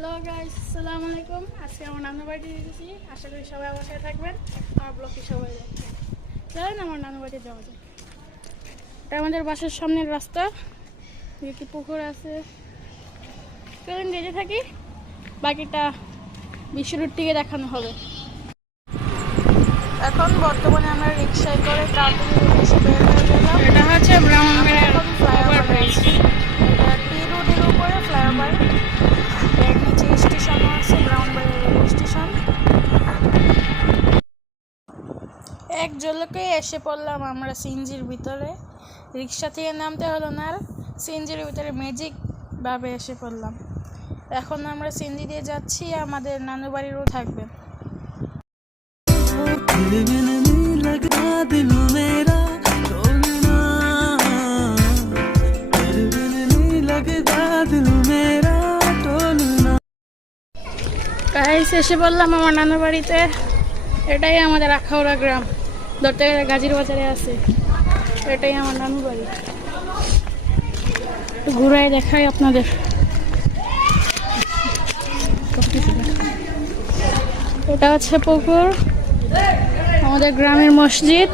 Hello guys, আসসালামু আলাইকুম। আজকে আমার নানু বাড়িতে এসেছি। আশা করি সবাই আমার সাথে থাকবেন। আমার ব্লগটি সবাই দেখবেন। চলেন আমার নানু বাড়িতে যাওয়া যায়। এটা আমাদের বাসার সামনের রাস্তা। একটি পুকুর আছে। চলুন যেতে থাকি, বাকিটা বিশ্ব রোড থেকে দেখানো হবে। এখন বর্তমানে আমরা রিক্সায় করে কার্টুন উদ্দেশ্যে বের হয়ে গেলাম। এটা হচ্ছে ব্রাহ্মণবাড়িয়া ফ্লাইওভার ব্রিজ। এটা টি রোডের উপরে ফ্লাইওভার। এর নিচে স্টেশনও আছে, ব্রাহ্মণবাড়িয়া রেলওয়ে স্টেশন। এক ঝলকে এসে পড়লাম আমরা সিএনজির ভিতরে। রিক্সা থেকে নামতে হলো না, সিএনজির ভিতরে ম্যাজিক ভাবে এসে পড়লাম। এখন আমরা সিএনজি দিয়ে যাচ্ছি, আমাদের নানু বাড়িরও থাকবে। গাইস, এসে বললাম আমার নানু বাড়িতে। এটাই আমাদের আখাউড়া গ্রাম, ধরতে গেলে গাজীর বাজারে আছে। এটাই আমার নানু বাড়ি। ঘুরাই দেখাই আপনাদের। এটা হচ্ছে পুকুর, আমাদের গ্রামের মসজিদ।